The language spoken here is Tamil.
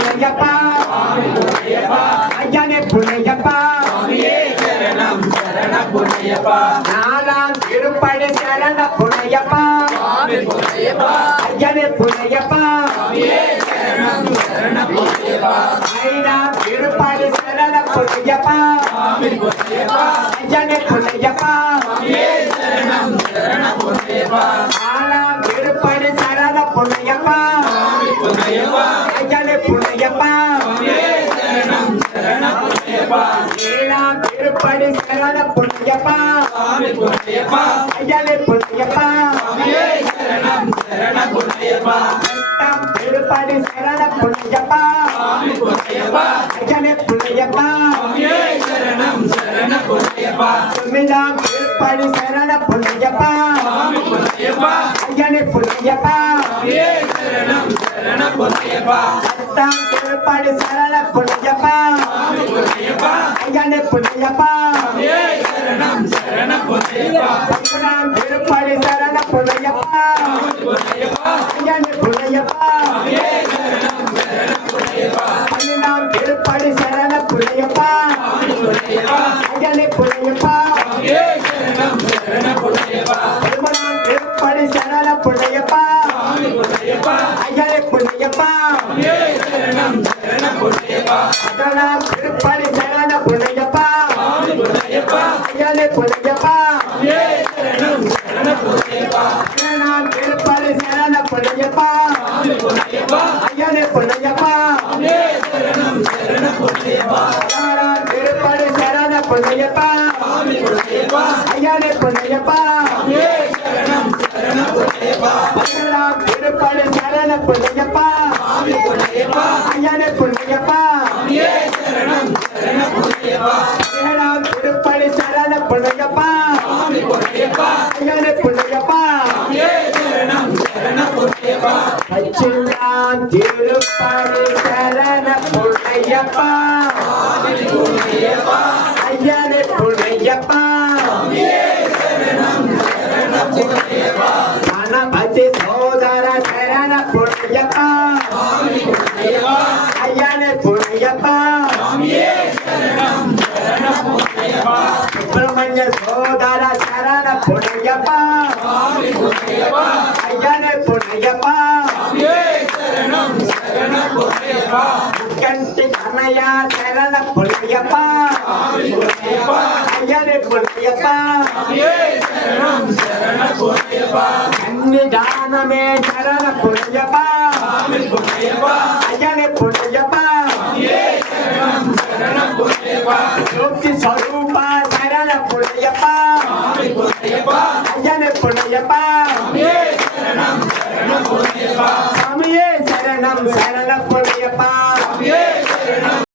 புள்ளையப்பா ஐயனே புள்ளையப்பா நாலாம் திருப்படி சரண புள்ளையப்பா ஐயனே புள்ளையப்பா ஐந்தாம் திருப்படி சரண புள்ளையப்பா ஐயனே புள்ளையப்பா ஆறாம் திருப்படி சரண புள்ளையப்பா ஐயனே புள்ளையப்பா ஏழாம் திருப்படி சரண புள்ளையப்பா ஐயனே புள்ளையப்பா எட்டாம் திருப்படி சரண புள்ளையப்பா ஐயனே புள்ளையப்பா ஒன்பதாம் திருப்படி சரண புள்ளையப்பா ஐயனே புள்ளையப்பா பத்தாம் திருப்படி சரண புள்ளையப்பா ஐயனே புள்ளையப்பா ஒன்பதாம் திருப்படி சரண புள்ளையப்பா ஐயனே புள்ளையப்பா பன்னிரண்டாம் திருப்படி சரண புள்ளையப்பா ஐயனே புள்ளையப்பா பதிமூணாம் திருப்படி சரண புள்ளையப்பா ஐயனே புள்ளையப்பா பதினாலாம் திருப்படி சரண புள்ளையப்பா ஐயனே புள்ளையப்பா பதினேழாம் திருப்படி சரண புள்ளையப்பா ஐயனே புள்ளையப்பா பதினாறாம் திருப்படி சரண புள்ளையப்பா ஐயனே புள்ளையப்பா பதினேழாம் திருப்படி சரண புள்ளையப்பா ஐயனே புள்ளையப்பா பதினேழாம் திருப்படி சரண புள்ளையப்பா ஐயனே புள்ளையப்பா பச்சிலாம் திருப்படி சரண புள்ளையப்பா ஐயனே புள்ளையப்பா கணபதி சோதர சரண புள்ளையப்பா ஐயனே புள்ளையப்பா சுப்பிரமணிய சோதர சரண புள்ளையப்பா ஐயனே புள்ளையப்பா கண்டி கண்ணையா சரண புள்ளையப்பா ஐயனே புள்ளையப்பா கன்னிதானமே சரண புள்ளையப்பா ஐயனே புள்ளையப்பா ஜோதி ஸ்வரூபா சரண புள்ளையப்பா ஐயனே புள்ளையப்பா சாமியே சரணம் சரண